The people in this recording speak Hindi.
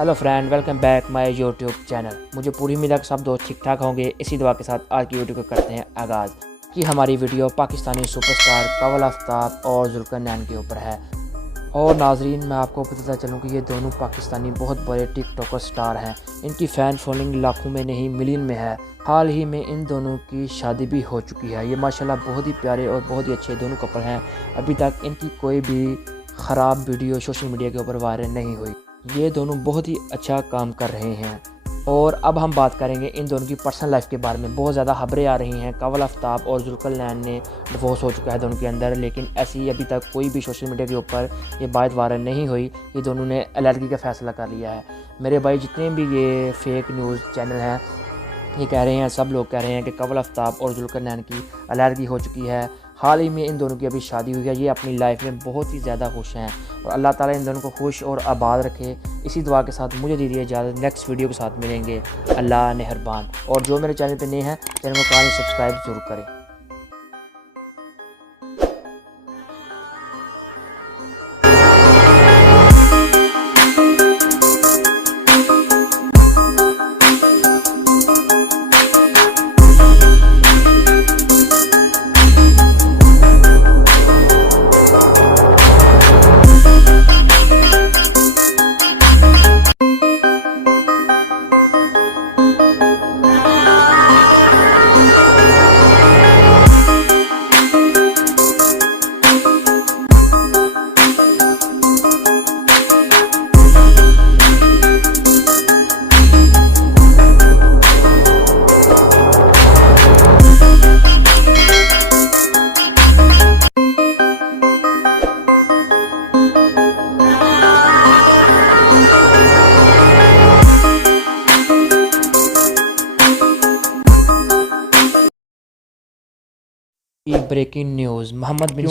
Hello friend, welcome back my YouTube channel. मुझे पूरी उम्मीद है कि सब दोस्त ठीक ठाक होंगे। इसी दुआ के साथ आज की वीडियो को करते हैं आगाज़। कि हमारी वीडियो पाकिस्तानी सुपरस्टार कंवल आफताब और ज़ुल्करनैन के ऊपर है। और नाजरीन, मैं आपको बताता चलूँ कि ये दोनों पाकिस्तानी बहुत बड़े टिकटॉकर स्टार हैं। इनकी फ़ैन फॉलोइंग लाखों में नहीं मिलियन में है। हाल ही में इन दोनों की शादी भी हो चुकी है। ये माशाल्लाह बहुत ही प्यारे और बहुत ही अच्छे दोनों कपल हैं। अभी तक इनकी कोई भी ख़राब वीडियो सोशल मीडिया के ऊपर वायरल नहीं हुई। ये दोनों बहुत ही अच्छा काम कर रहे हैं। और अब हम बात करेंगे इन दोनों की पर्सनल लाइफ के बारे में। बहुत ज़्यादा खबरें आ रही हैं कंवल आफताब और ज़ुल्करनैन ने डिवोर्स हो चुका है दोनों के अंदर, लेकिन ऐसी अभी तक कोई भी सोशल मीडिया के ऊपर ये बात वायरल नहीं हुई। ये दोनों ने अलर्जी का फ़ैसला कर लिया है। मेरे भाई, जितने भी ये फेक न्यूज़ चैनल हैं ये कह रहे हैं, सब लोग कह रहे हैं कि कंवल आफताब और ज़ुल्करनैन की अलर्जी हो चुकी है। हाल ही में इन दोनों की अभी शादी हुई है। ये अपनी लाइफ में बहुत ही ज़्यादा खुश हैं और अल्लाह ताला इन दोनों को खुश और आबाद रखे। इसी दुआ के साथ मुझे दीजिए इजाज़त। नेक्स्ट वीडियो के साथ मिलेंगे। अल्लाह मेहरबान। और जो मेरे चैनल पे नए हैं, चैनल को काइंडली सब्सक्राइब ज़रूर करें। Breaking news. मोहम्मद बिन